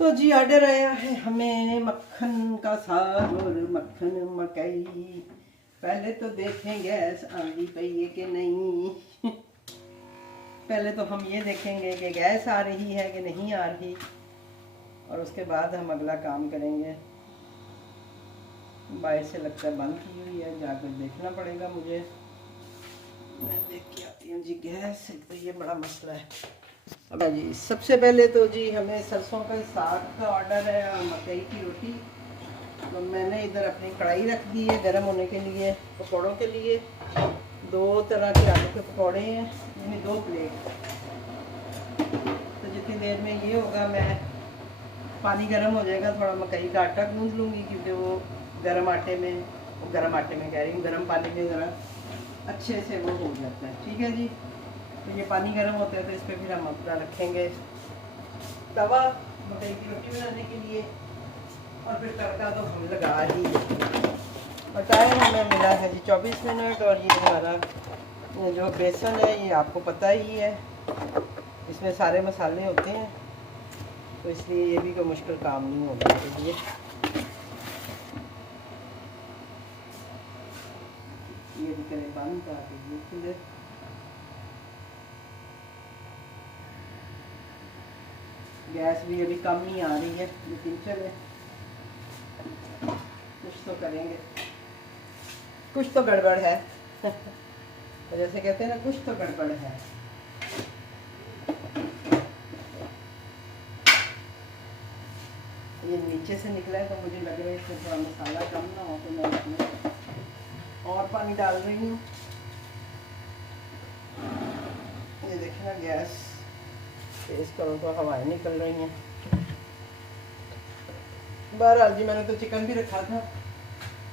तो जी ऑर्डर आया है हमें मक्खन का साग और मक्खन मकई। पहले तो देखें गैस आनी पई है कि नहीं। पहले तो हम ये देखेंगे कि गैस आ रही है कि नहीं आ रही, और उसके बाद हम अगला काम करेंगे। बाहर से लगता है बंद की हुई है, जाकर देखना पड़ेगा मुझे। मैं देख के आती हूँ जी। गैस एक तो ये बड़ा मसला है। अब जी सबसे पहले तो जी हमें सरसों का साग का ऑर्डर है और मकई की रोटी। तो मैंने इधर अपनी कढ़ाई रख दी है गर्म होने के लिए, पकौड़ों के लिए। 2 तरह के आलू के पकौड़े हैं, यानी 2 प्लेट। तो जितनी देर में ये होगा मैं पानी गर्म हो जाएगा, थोड़ा मकई का आटा गूंद लूँगी, क्योंकि वो गर्म आटे में कह रही हूँ, गर्म पानी में ज़रा अच्छे से वो हो जाता है। ठीक है जी। तो ये पानी गर्म होता है तो इस पर फिर हम अपना रखेंगे तवा मकई की रोटी बनाने के लिए, और फिर तड़का तो हम लगा ही देंगे। और टाइम हमें मिला है जी 24 मिनट। और ये हमारा जो बेसन है ये आपको पता ही है, इसमें सारे मसाले होते हैं, तो इसलिए ये भी कोई मुश्किल काम नहीं होगा मेरे लिए। ये भी करें बंद ताकि गैस भी अभी कम ही आ रही है, लेकिन चले कुछ तो करेंगे, कुछ तो गड़बड़ है। तो जैसे कहते हैं ना, कुछ तो गड़बड़ है। ये नीचे से निकला है तो मुझे लग रहा है इसमें थोड़ा मसाला कम ना हो, तो मैं इसमें और पानी डाल रही हूँ। ये देखिए ना, गैस तेज करो तो हवाएं निकल रही हैं। बहरहाल जी मैंने तो चिकन भी रखा था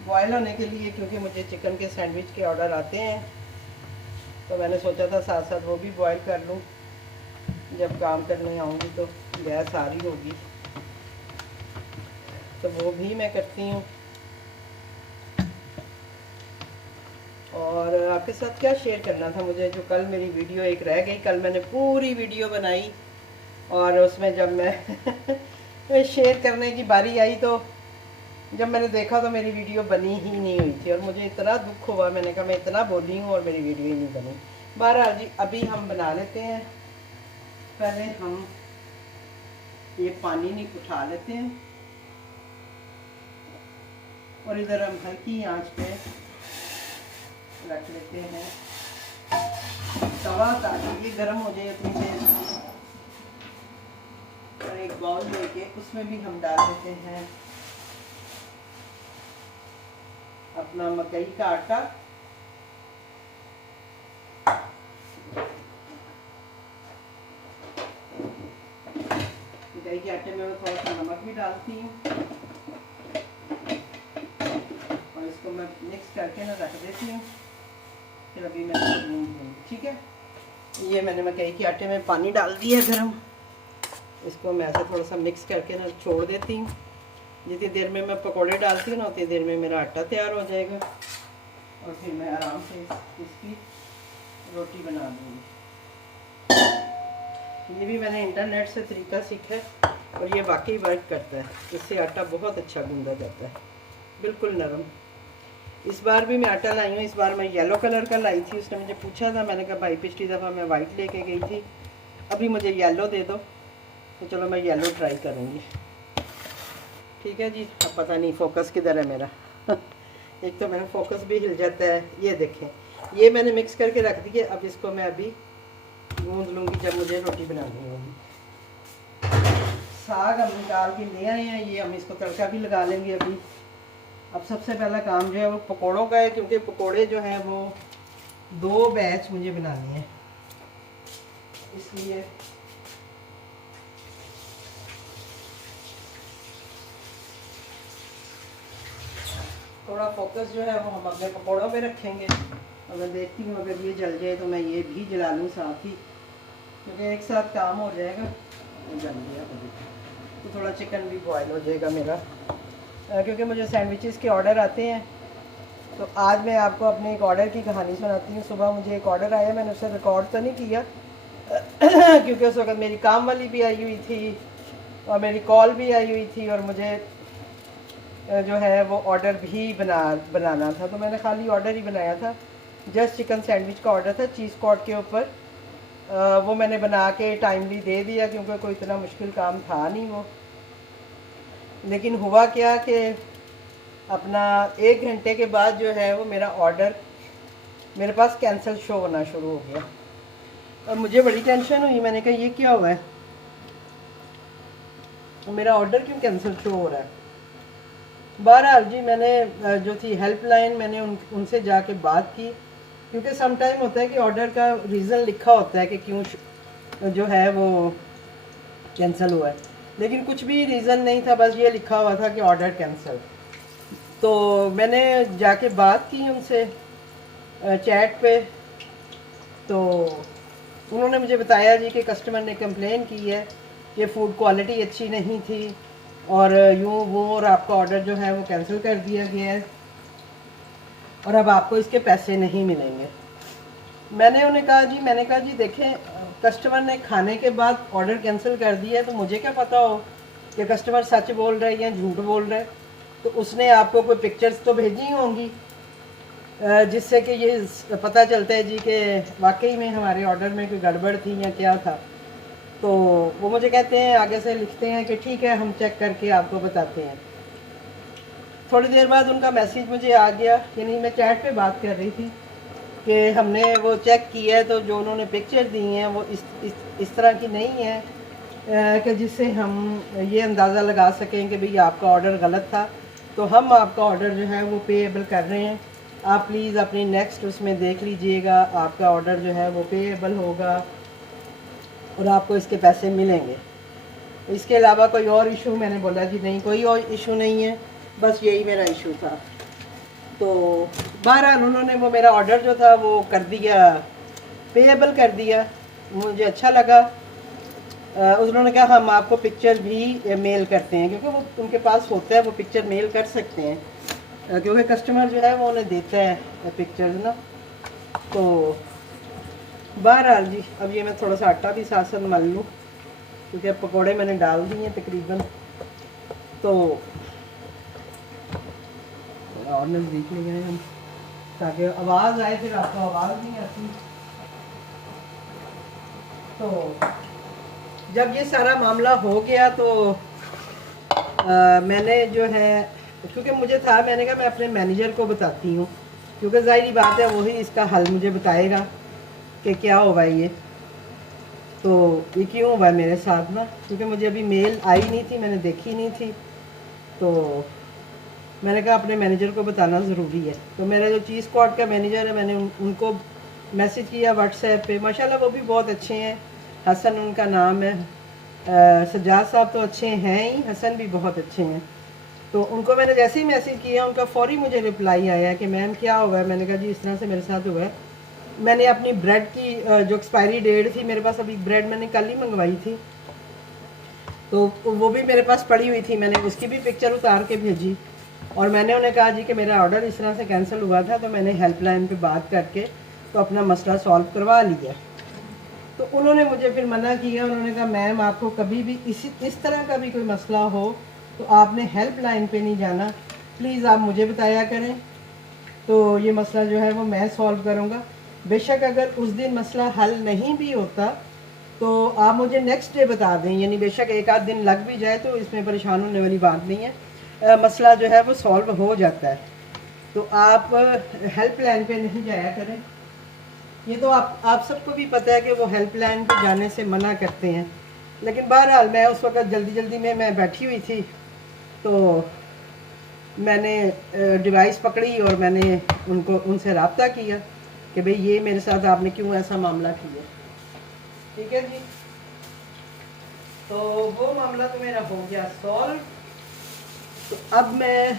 बॉयल होने के लिए, क्योंकि मुझे चिकन के सैंडविच के ऑर्डर आते हैं, तो मैंने सोचा था साथ साथ वो भी बॉयल कर लूँ। जब काम करने आऊँगी तो गैस आ रही होगी तो वो भी मैं करती हूँ। और आपके साथ क्या शेयर करना था मुझे, जो कल मेरी वीडियो एक रह गई। कल मैंने पूरी वीडियो बनाई और उसमें जब मैं शेयर करने की बारी आई तो जब मैंने देखा तो मेरी वीडियो बनी ही नहीं हुई थी, और मुझे इतना दुख हुआ। मैंने कहा मैं इतना बोली हूँ और मेरी वीडियो ही नहीं बनी। बहरहाल जी अभी हम बना लेते हैं। पहले हम ये पानी नहीं उठा लेते हैं, और इधर हम हल्की आंच पे रख लेते हैं तवा, ताकि ये गर्म हो जाए इतनी देर। और एक बाउल लेके उसमें भी हम डाल देते हैं अपना मकई का आटा। मकई के आटे में मैं थोड़ा सा नमक भी डालती हूँ, और इसको मैं मिक्स करके ना रख देती हूँ। फिर अभी मैं इसको भून दूँगी। ठीक है। ये मैंने मकई के आटे में पानी डाल दिया गरम, इसको मैं ऐसे थोड़ा सा मिक्स करके ना छोड़ देती हूँ। जितनी देर में मैं पकोड़े डालती हूँ ना, उतनी देर में मेरा आटा तैयार हो जाएगा, और फिर मैं आराम से इसकी रोटी बना दूँगी। ये भी मैंने इंटरनेट से तरीका सीखा है, और ये वाकई वर्क करता है। इससे आटा बहुत अच्छा गूंदा जाता है, बिल्कुल नरम। इस बार भी मैं आटा लाई हूँ। इस बार मैं येलो कलर का लाई थी। उसने मुझे पूछा था, मैंने कहा भाई पिछली दफ़ा मैं वाइट लेके गई थी, अभी मुझे येलो दे दो। तो चलो मैं येलो ट्राई करूँगी। ठीक है जी। अब पता नहीं फोकस किधर है मेरा। एक तो मेरा फोकस भी हिल जाता है। ये देखें, ये मैंने मिक्स करके रख दिए। अब इसको मैं अभी गूंद लूँगी जब मुझे रोटी बनानी होगी। साग हम निकाल के ले आए हैं, ये हम इसको तड़का भी लगा लेंगे अभी। अब सबसे पहला काम जो है वो पकोड़ों का है, क्योंकि पकोड़े जो हैं वो 2 बैच मुझे बनाने हैं, इसलिए थोड़ा फोकस जो है वो हम अपने पकोड़ों पे रखेंगे। और मैं देखती हूँ अगर ये जल जाए तो मैं ये भी जला लूँ साथ ही, क्योंकि एक साथ काम हो जाएगा। जल गया तो थोड़ा चिकन भी बॉयल हो जाएगा मेरा, क्योंकि मुझे सैंडविचेस के ऑर्डर आते हैं। तो आज मैं आपको अपने एक ऑर्डर की कहानी सुनाती हूँ। सुबह मुझे एक ऑर्डर आया, मैंने उसे रिकॉर्ड तो नहीं किया क्योंकि उस वक्त मेरी काम वाली भी आई हुई थी, और मेरी कॉल भी आई हुई थी और मुझे जो है वो ऑर्डर भी बनाना था, तो मैंने खाली ऑर्डर ही बनाया था। जस्ट चिकन सैंडविच का ऑर्डर था चीज़ कॉर्ड के ऊपर। वो मैंने बना के टाइमली दे दिया क्योंकि कोई इतना मुश्किल काम था नहीं वो। लेकिन हुआ क्या कि अपना 1 घंटे के बाद जो है वो मेरा ऑर्डर मेरे पास कैंसिल शो होना शुरू हो गया। और मुझे बड़ी टेंशन हुई, मैंने कहा ये क्या हुआ है, मेरा ऑर्डर क्यों कैंसिल शो हो रहा है। बहरहाल जी मैंने जो थी हेल्पलाइन मैंने उनसे जाके बात की, क्योंकि सम टाइम होता है कि ऑर्डर का रीज़न लिखा होता है कि क्यों जो है वो कैंसिल हुआ है, लेकिन कुछ भी रीज़न नहीं था, बस ये लिखा हुआ था कि ऑर्डर कैंसिल। तो मैंने जाके बात की उनसे चैट पे, तो उन्होंने मुझे बताया जी कि कस्टमर ने कंप्लेन की है कि फ़ूड क्वालिटी अच्छी नहीं थी और यूँ वो, और आपका ऑर्डर जो है वो कैंसिल कर दिया गया है और अब आपको इसके पैसे नहीं मिलेंगे। मैंने उन्हें कहा जी, मैंने कहा जी देखें, कस्टमर ने खाने के बाद ऑर्डर कैंसिल कर दिया है तो मुझे क्या पता हो कि कस्टमर सच बोल रहा है या झूठ बोल रहा है। तो उसने आपको कोई पिक्चर्स तो भेजी होंगी जिससे कि ये पता चलता है जी कि वाकई में हमारे ऑर्डर में कोई गड़बड़ थी या क्या था। तो वो मुझे कहते हैं, आगे से लिखते हैं कि ठीक है हम चेक करके आपको बताते हैं। थोड़ी देर बाद उनका मैसेज मुझे आ गया, यानी मैं चैट पे बात कर रही थी कि हमने वो चेक किया है तो जो उन्होंने पिक्चर दी हैं वो इस तरह की नहीं है कि जिससे हम ये अंदाज़ा लगा सकें कि भाई आपका ऑर्डर गलत था। तो हम आपका ऑर्डर जो है वो पेएबल कर रहे हैं, आप प्लीज़ अपनी नेक्स्ट उसमें देख लीजिएगा, आपका ऑर्डर जो है वो पेएबल होगा और आपको इसके पैसे मिलेंगे। इसके अलावा कोई और इशू, मैंने बोला जी नहीं कोई और इशू नहीं है, बस यही मेरा इशू था। तो बहरहाल उन्होंने वो मेरा ऑर्डर जो था वो कर दिया, पेएबल कर दिया, मुझे अच्छा लगा। उन्होंने कहा हम आपको पिक्चर भी मेल करते हैं, क्योंकि वो उनके पास होता है, वो पिक्चर मेल कर सकते हैं क्योंकि कस्टमर जो है वो उन्हें देता है पिक्चर्स ना। तो बहरहाल जी अब ये मैं थोड़ा सा आटा भी साथ साथ मल लूँ क्योंकि अब पकौड़े मैंने डाल दिए हैं तकरीबन। तो और नज़दीक ले गए हम ताकि आवाज़ आए, फिर आपको आवाज़ नहीं आती। तो जब ये सारा मामला हो गया तो मैंने जो है, क्योंकि मुझे था, मैंने कहा मैं अपने मैनेजर को बताती हूँ, क्योंकि ज़ाहिर बात है वही इसका हल मुझे बताएगा कि क्या होगा ये, तो ये क्यों हुआ मेरे साथ ना, क्योंकि मुझे अभी मेल आई नहीं थी, मैंने देखी नहीं थी। तो मैंने कहा अपने मैनेजर को बताना ज़रूरी है। तो मेरा जो चीज़ स्क्वाड का मैनेजर है, मैंने उनको मैसेज किया व्हाट्सएप पे, माशाल्लाह वो भी बहुत अच्छे हैं, हसन उनका नाम है। सज्जाद साहब तो अच्छे हैं ही, हसन भी बहुत अच्छे हैं। तो उनको मैंने जैसे ही मैसेज किया उनका फ़ौरी मुझे रिप्लाई आया कि मैम क्या हुआ है। मैंने कहा जी इस तरह से मेरे साथ हुआ है, मैंने अपनी ब्रेड की जो एक्सपायरी डेट थी, मेरे पास अभी ब्रेड मैंने कल ही मंगवाई थी, तो वो भी मेरे पास पड़ी हुई थी, मैंने उसकी भी पिक्चर उतार के भेजी और मैंने उन्हें कहा जी कि मेरा ऑर्डर इस तरह से कैंसिल हुआ था। तो मैंने हेल्पलाइन पे बात करके तो अपना मसला सॉल्व करवा लिया। तो उन्होंने मुझे फिर मना किया, उन्होंने कहा मैम आपको कभी भी इस तरह का भी कोई मसला हो तो आपने हेल्पलाइन पे नहीं जाना, प्लीज़ आप मुझे बताया करें, तो ये मसला जो है वो मैं सॉल्व करूँगा। बेशक अगर उस दिन मसला हल नहीं भी होता तो आप मुझे नेक्स्ट डे बता दें, यानी बेशक एक आध दिन लग भी जाए तो इसमें परेशान होने वाली बात नहीं है, मसला जो है वो सॉल्व हो जाता है। तो आप हेल्पलाइन पे नहीं जाया करें, ये तो आप सबको भी पता है कि वो हेल्पलाइन पे जाने से मना करते हैं। लेकिन बहरहाल मैं उस वक्त जल्दी में मैं बैठी हुई थी, तो मैंने डिवाइस पकड़ी और मैंने उनसे रब्ता किया कि भाई ये मेरे साथ आपने क्यों ऐसा मामला किया। ठीक है जी, तो वो मामला तो मेरा हो गया सॉल्व। तो अब मैं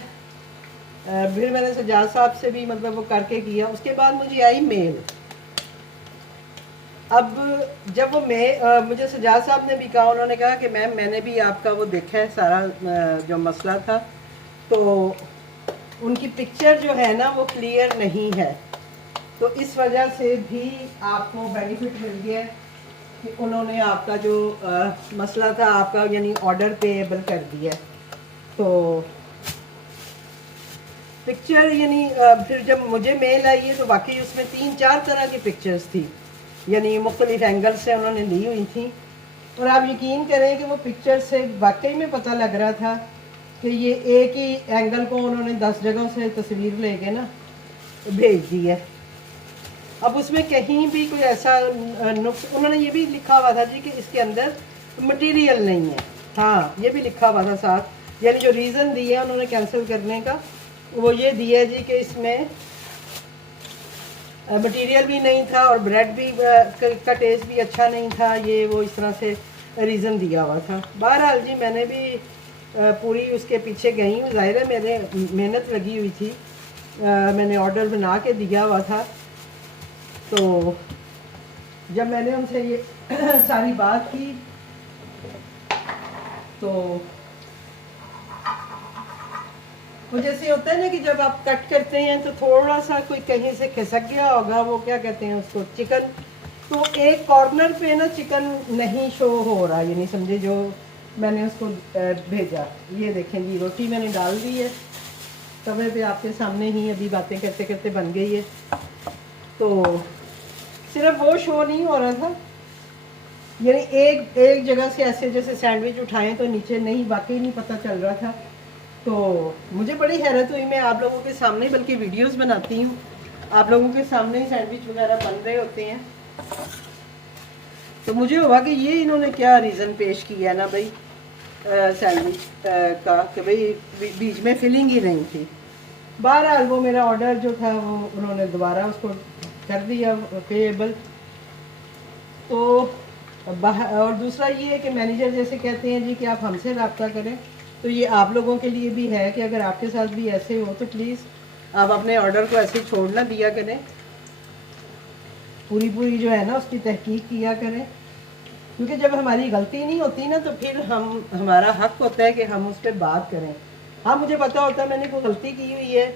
फिर मैंने सज्जाद साहब से भी मतलब वो करके किया, उसके बाद मुझे आई मेल। अब जब वो मुझे सज्जाद साहब ने भी कहा, उन्होंने कहा कि मैम मैंने भी आपका वो देखा है सारा जो मसला था, तो उनकी पिक्चर जो है ना वो क्लियर नहीं है, तो इस वजह से भी आपको बेनिफिट मिल गया कि उन्होंने आपका जो मसला था आपका यानी ऑर्डर पेएबल कर दिया। तो पिक्चर यानी फिर जब मुझे मेल आई है तो वाकई उसमें 3-4 तरह की पिक्चर्स थी, यानी मुख्तलिफ एंगल से उन्होंने ली हुई थी। और आप यकीन करें कि वो पिक्चर से वाकई में पता लग रहा था कि ये एक ही एंगल को उन्होंने 10 जगहों से तस्वीर लेके ना भेज दी है। अब उसमें कहीं भी कोई ऐसा नुक्स, उन्होंने ये भी लिखा हुआ था जी कि इसके अंदर मटेरियल नहीं है। हाँ, ये भी लिखा हुआ था साथ, यानी जो रीज़न दिया है उन्होंने कैंसिल करने का वो ये दिया है जी कि इसमें मटेरियल भी नहीं था और ब्रेड भी का टेस्ट भी अच्छा नहीं था, ये वो इस तरह से रीज़न दिया हुआ था। बहरहाल जी मैंने भी पूरी उसके पीछे गई हूँ, ज़ाहिर है मेरे मेहनत लगी हुई थी, मैंने ऑर्डर बना के दिया हुआ था। तो जब मैंने उनसे ये सारी बात की तो वो जैसे होता है ना कि जब आप कट करते हैं तो थोड़ा सा कोई कहीं से खिसक गया होगा, वो क्या कहते हैं उसको, चिकन, तो एक कॉर्नर पे ना चिकन नहीं शो हो रहा, ये नहीं समझे जो मैंने उसको भेजा। ये देखें जी रोटी मैंने डाल दी है तवे पे आपके सामने ही, अभी बातें करते करते बन गई है। तो सिर्फ वो शो नहीं हो रहा था, यानी एक जगह से ऐसे जैसे सैंडविच उठाएं तो नीचे नहीं, वाकई नहीं पता चल रहा था। तो मुझे बड़ी हैरत हुई, मैं आप लोगों के सामने बल्कि वीडियोस बनाती हूँ, आप लोगों के सामने ही सैंडविच वगैरह बन रहे होते हैं। तो मुझे हुआ कि ये इन्होंने क्या रीज़न पेश किया ना भाई सैंडविच का, कि भाई बीच में फिलिंग ही नहीं थी। बहरहाल वो मेरा ऑर्डर जो था वो उन्होंने दोबारा उसको कर दिया पेएबल। तो और दूसरा ये है कि मैनेजर जैसे कहते हैं जी कि आप हमसे रब्ता करें, तो ये आप लोगों के लिए भी है कि अगर आपके साथ भी ऐसे हो तो प्लीज़ आप अपने ऑर्डर को ऐसे छोड़ ना दिया करें, पूरी जो है ना उसकी तहकीक किया करें, क्योंकि जब हमारी गलती नहीं होती ना तो फिर हमारा हक होता है कि हम उस पर बात करें। हाँ, मुझे पता होता है मैंने कोई गलती की हुई है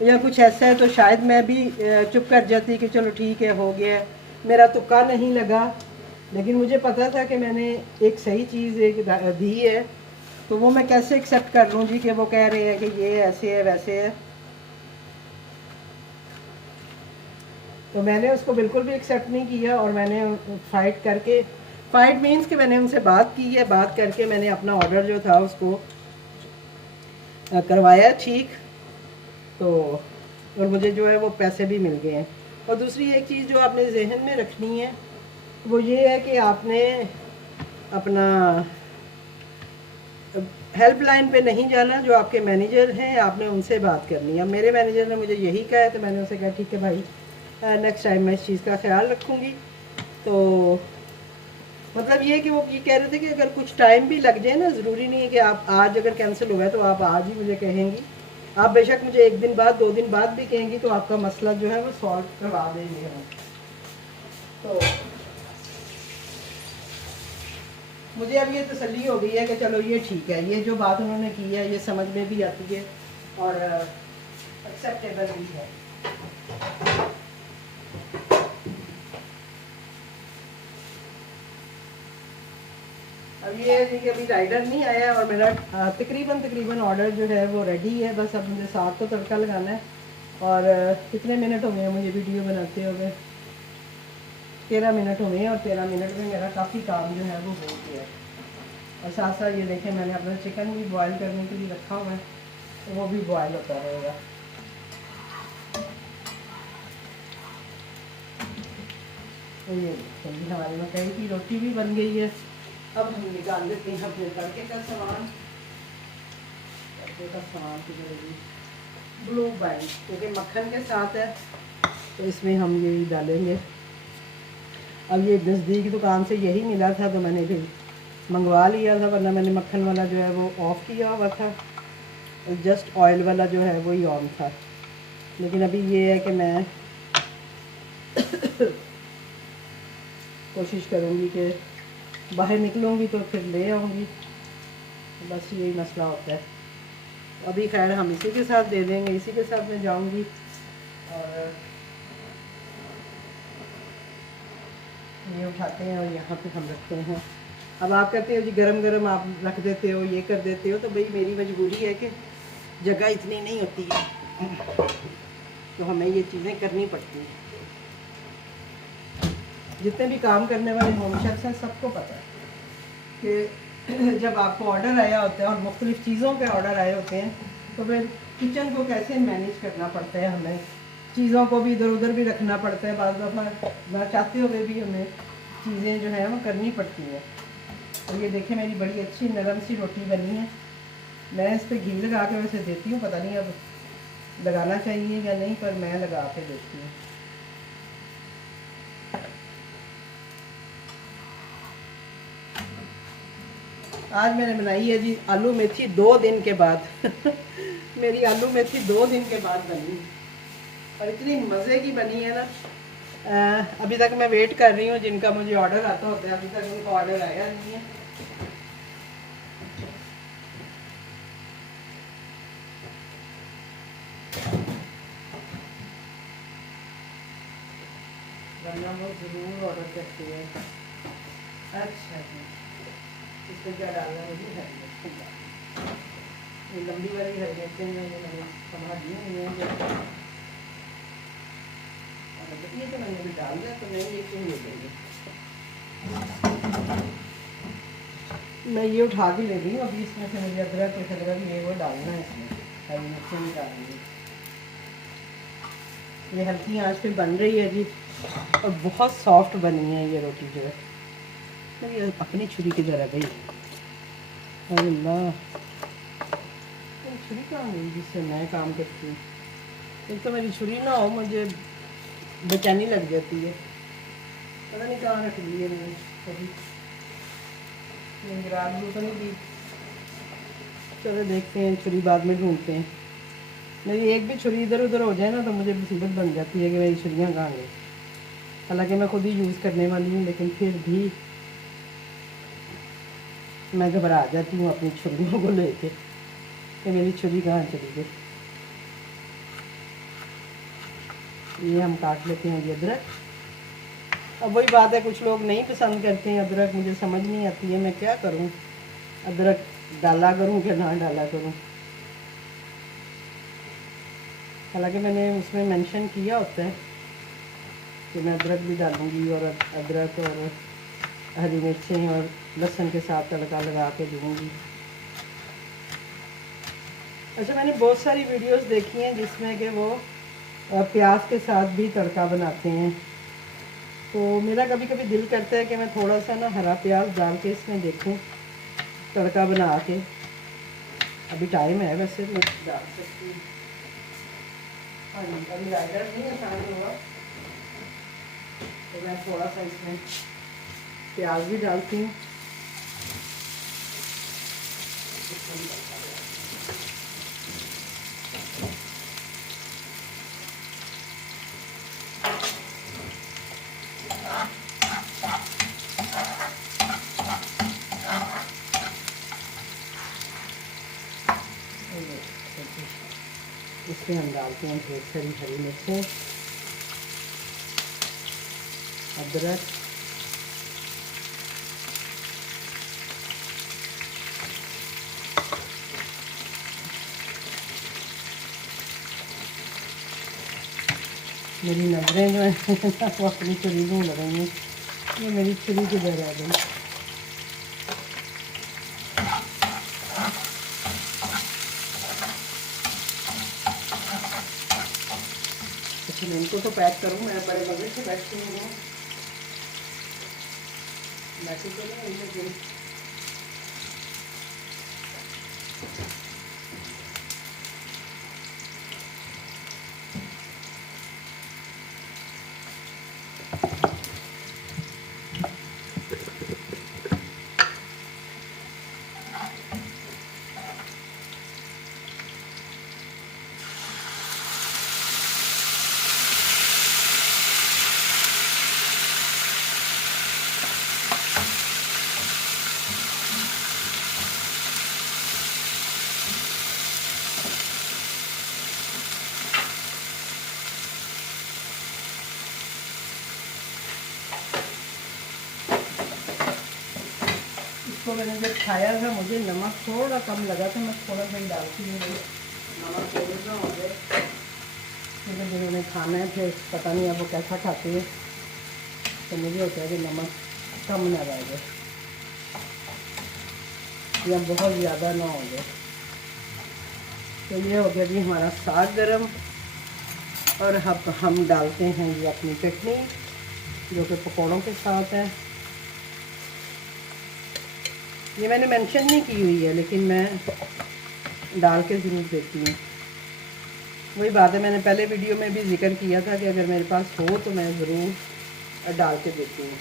या कुछ ऐसा है तो शायद मैं भी चुप कर जाती कि चलो ठीक है, हो गया, मेरा तुक्का नहीं लगा, लेकिन मुझे पता था कि मैंने एक सही चीज़ एक दी है, तो वो मैं कैसे एक्सेप्ट कर लूँ जी कि वो कह रहे हैं कि ये ऐसे है वैसे है। तो मैंने उसको बिल्कुल भी एक्सेप्ट नहीं किया और मैंने फ़ाइट मीन्स कि मैंने उनसे बात की है, बात करके मैंने अपना ऑर्डर जो था उसको करवाया ठीक। तो और मुझे जो है वो पैसे भी मिल गए हैं। और दूसरी एक चीज़ जो आपने जहन में रखनी है वो ये है कि आपने अपना हेल्पलाइन पे नहीं जाना, जो आपके मैनेजर हैं आपने उनसे बात करनी है। अब मेरे मैनेजर ने मुझे यही कहा है तो मैंने उनसे कहा ठीक है भाई, नेक्स्ट टाइम मैं इस चीज़ का ख्याल रखूँगी। तो मतलब ये कि वो ये कह रहे थे कि अगर कुछ टाइम भी लग जाए ना, ज़रूरी नहीं है कि आप आज अगर कैंसिल हुआ है तो आप आज ही मुझे कहेंगी, आप बेशक मुझे 1 दिन बाद 2 दिन बाद भी कहेंगी तो आपका मसला जो है वो सॉल्व करवा देंगे हम। तो मुझे अब ये तसल्ली हो गई है कि चलो ये ठीक है, ये जो बात उन्होंने की है ये समझ में भी आती है और एक्सेप्टेबल भी है। अब ये है कि अभी राइडर नहीं आया और मेरा तकरीबन ऑर्डर जो है वो रेडी है, बस अब मुझे साग को तड़का लगाना है। और कितने मिनट हो गए मुझे वीडियो बनाते हुए, 13 मिनट हो गए और 13 मिनट में मेरा काफ़ी काम जो है वो हो गया है। और साथ साथ ये देखें मैंने अपना चिकन भी बॉयल करने के लिए रखा हुआ है, तो वो भी बॉयल होता रहेगा। तो ये हमारी मकई की रोटी भी बन गई है। अब हम निकाल देते हैं अपने तड़के का सामान। तड़के का सामान की जरूरी ब्लू बाइट, क्योंकि मक्खन के साथ है तो इसमें हम यही डालेंगे। अब ये नज़दीक दुकान से यही मिला था तो मैंने फिर मंगवा लिया था, वरना मैंने मक्खन वाला जो है वो ऑफ़ किया हुआ था, जस्ट ऑयल वाला जो है वही ऑन था। लेकिन अभी ये है कि मैं कोशिश करूँगी कि बाहर निकलूँगी तो फिर ले आऊँगी, बस यही मसला होता है। अभी खैर हम इसी के साथ दे देंगे, इसी के साथ मैं जाऊँगी। और ये उठाते हैं और यहाँ पे हम रखते हैं। अब आप कहते हो जी गरम गरम आप रख देते हो, ये कर देते हो, तो भाई मेरी मजबूरी है कि जगह इतनी नहीं होती है, तो हमें ये चीज़ें करनी पड़ती हैं। जितने भी काम करने वाले होम शेफ्स हैं सबको पता है कि जब आपको ऑर्डर आया होता है और मुख्तलिफ़ चीज़ों के ऑर्डर आए होते हैं, तो फिर किचन को कैसे मैनेज करना पड़ता है हमें, चीज़ों को भी इधर उधर भी रखना पड़ता है, बाज़ दफ़ा ना चाहते हुए भी हमें चीज़ें जो हैं वो करनी पड़ती हैं। और ये देखें मेरी बड़ी अच्छी नरम सी रोटी बनी है। मैं इस पर घी लगा के वैसे देती हूँ, पता नहीं अब लगाना चाहिए या नहीं, पर मैं लगा के देती हूँ। आज मैंने बनाई है जी आलू मेथी 2 दिन के बाद मेरी आलू मेथी 2 दिन के बाद बनी और इतनी मज़े की बनी है ना। अभी तक मैं वेट कर रही हूँ, जिनका मुझे ऑर्डर आता होता है, अभी तक उनका ऑर्डर आया नहीं है। वरना वो ज़रूर ऑर्डर करती है। अच्छा जी, इसमें क्या डालना है मुझे? हरी मिर्च, ये लंबी वाली हरी मिर्चें मैंने समझ दी हुई हैं। ये तो मैंने भी डाल दिया, तो नहीं ये क्यों ले लेंगे, मैं ये उठा के ले रही हूँ। अभी इसमें से मुझे अदरक ये वो डालना है, इसमें हरी मिर्चें भी डालनी है। ये हल्की आंच पे बन रही है जी और बहुत सॉफ्ट बनी है ये रोटी जो है। ये अपनी छुरी की जरा गई, अल्लाह छुरी कहाँ गई जिससे मैं काम करती हूँ। एक तो मेरी छुरी ना हो, मुझे बेचैनी लग जाती है, पता नहीं कहाँ रख दी है मैंने, कभी रात तो नहीं दी। चलो देखते हैं, छुरी बाद में ढूंढते हैं। मेरी एक भी छुरी इधर उधर हो जाए ना तो मुझे मुसीबत बन जाती है कि मेरी छुरियाँ कहाँ गई। हालांकि मैं खुद ही यूज़ करने वाली हूँ, लेकिन फिर भी मैं घबरा जाती हूँ अपनी छुरियों को लेके कि मेरी छुरी कहाँ चली गई। ये हम काट लेते हैं ये अदरक। अब वही बात है, कुछ लोग नहीं पसंद करते हैं अदरक, मुझे समझ नहीं आती है मैं क्या करूँ, अदरक डाला करूँ कि ना डाला करूँ। हालांकि मैंने उसमें मेंशन किया होता है कि मैं अदरक भी डालूँगी, और अदरक और हरी मिर्चें और लहसुन के साथ तड़का लगा के दूँगी। अच्छा, मैंने बहुत सारी वीडियोस देखी हैं जिसमें कि वो प्याज के साथ भी तड़का बनाते हैं, तो मेरा कभी कभी दिल करता है कि मैं थोड़ा सा ना हरा प्याज डाल के इसमें देखूं तड़का बना के। अभी टाइम है वैसे, मैं डाल सकती हूँ। हाँ जी, अभी राइडर नहीं आसान होगा, तो मैं थोड़ा सा इसमें प्याज भी डालती हूँ। इसमें हम डालते हैं ढेर सारी हरी मिर्चें, अदरक, मेरी नजरें जो है वो अपनी छुरी में लग रही हैं, ये मेरी छुरी की जगह है। अच्छा, इनको तो पैक करूँ, मैं बड़े मजे से बैठती हूँ, बैठी तो नहीं लेकिन को मैंने जब खाया था मुझे नमक थोड़ा कम लगा था, मैं थोड़ा सा ही डालती हूँ, नमक थोड़ा सा हो जाए, क्योंकि जिन्होंने खाना है फिर पता नहीं अब वो कैसा खाते हैं, तो मुझे होता है कि नमक कम ना रह जाए या बहुत ज़्यादा ना हो जाए। तो ये हो गया जी हमारा साग गरम। और अब हम डालते हैं ये अपनी चटनी जो कि पकौड़ों के साथ है। ये मैंने मेंशन नहीं की हुई है लेकिन मैं डाल के ज़रूर देती हूँ। वही बात है, मैंने पहले वीडियो में भी जिक्र किया था कि अगर मेरे पास हो तो मैं ज़रूर डाल के देती हूँ।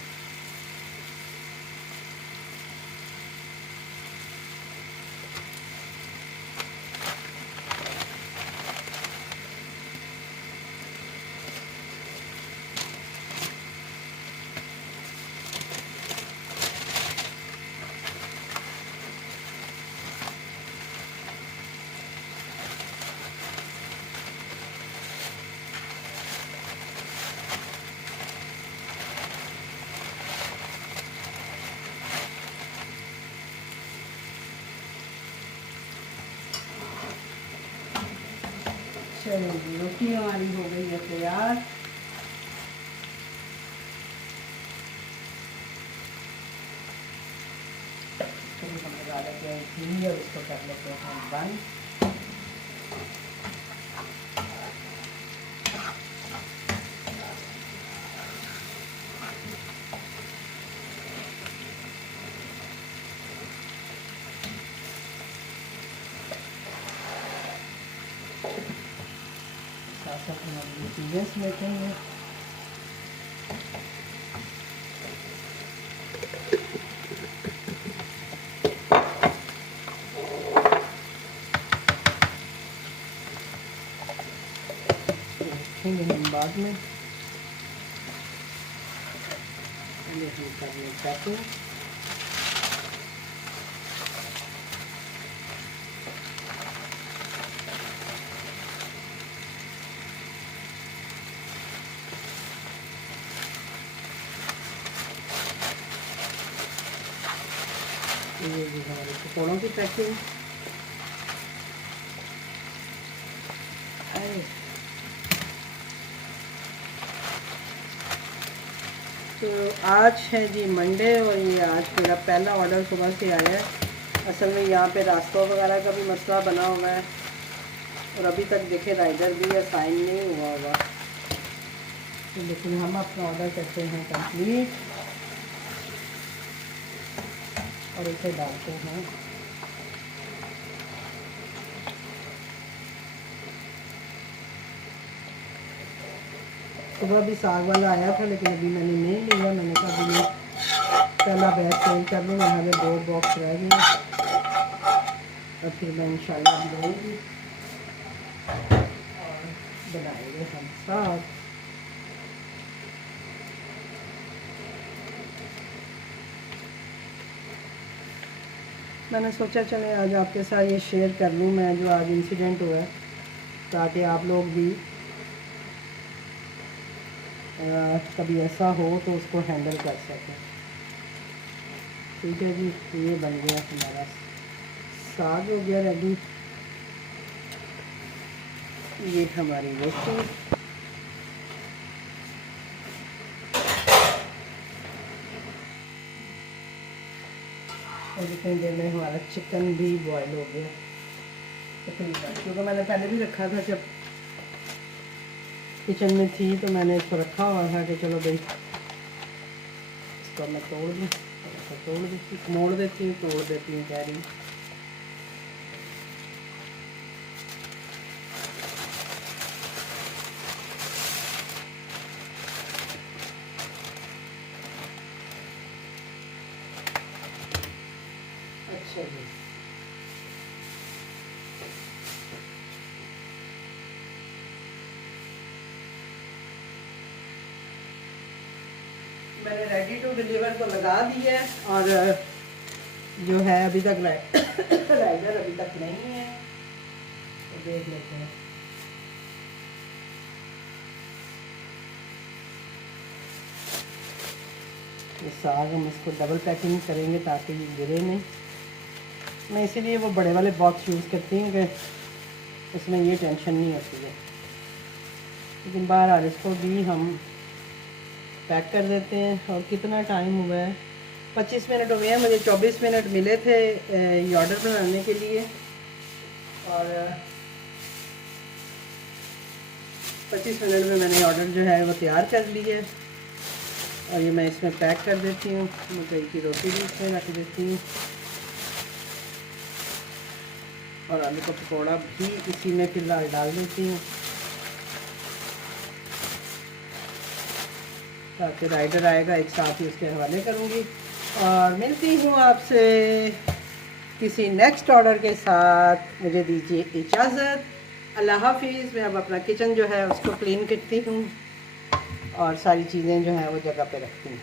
चलिए जी, रोटी हमारी हो गई है तैयार। हम लगा लेते हैं घी और इसको कर लेते हैं हम बंद। साथ साथ हम इंग्रेडिएंट्स लेते हैं। रखेंगे हम बाद में, पहले हम कर लें पैकिंग। ये भी हमारे पकौड़ों की पैकिंग। तो आज है जी मंडे और ये आज मेरा पहला ऑर्डर सुबह से आया है। असल में यहाँ पे रास्तों वगैरह का भी मसला बना हुआ है और अभी तक देखे राइडर भी असाइन नहीं हुआ होगा, तो लेकिन हम अपना ऑर्डर करते हैं कंप्लीट और इसे डालते हैं। सुबह भी साग वाला आया था लेकिन अभी मैंने नहीं लिया, मैंने कहा अभी पहला बैच सेल कर लूँ, हमारे 2 बॉक्स रह गए और फिर मैं इंशाल्लाह बनाऊँगी और बनाएंगे हम साग। मैंने सोचा चले आज आपके साथ ये शेयर कर लूँ मैं जो आज इंसिडेंट हुआ है, ताकि आप लोग भी कभी ऐसा हो तो उसको हैंडल कर सकें। ठीक है जी, ये बन गया हमारा साग, हो गया रेडी। ये हमारी रोटी और जितनी देर में हमारा चिकन भी बॉयल हो गया तकरीबन, क्योंकि मैंने पहले भी रखा था जब किचन में थी तो मैंने इसको रखा हुआ था कि चलो भाई इसको मैं तोड़ दूँ, तोड़ देती मोड़ देती हूँ, तोड़ देती हूँ कह रही। अच्छा जी, मैंने रेडी टू डिलीवर को लगा दिया है और जो है अभी तक राइडर अभी तक नहीं है, तो देख लेते हैं। ये साग हम इसको डबल पैकिंग करेंगे ताकि ये गिरे नहीं। मैं इसीलिए वो बड़े वाले बॉक्स यूज़ करती हूँ कि उसमें ये टेंशन नहीं होती है। लेकिन बहरहाल इसको भी हम पैक कर देते हैं। और कितना टाइम हुआ है, 25 मिनट हो गए हैं। मुझे 24 मिनट मिले थे ये ऑर्डर बनाने के लिए, और 25 मिनट में मैंने ऑर्डर जो है वो तैयार कर लिया है। और ये मैं इसमें पैक कर देती हूँ। मकई की रोटी भी इसमें रख देती हूँ, और आलू का पकौड़ा भी इसी में फिलहाल डाल देती हूँ ताकि राइडर आएगा एक साथ ही उसके हवाले करूँगी। और मिलती हूँ आपसे किसी नेक्स्ट ऑर्डर के साथ। मुझे दीजिए इजाज़त, अल्लाह हाफिज़। मैं अब अपना किचन जो है उसको क्लीन करती हूँ और सारी चीज़ें जो हैं वो जगह पे रखती हूँ।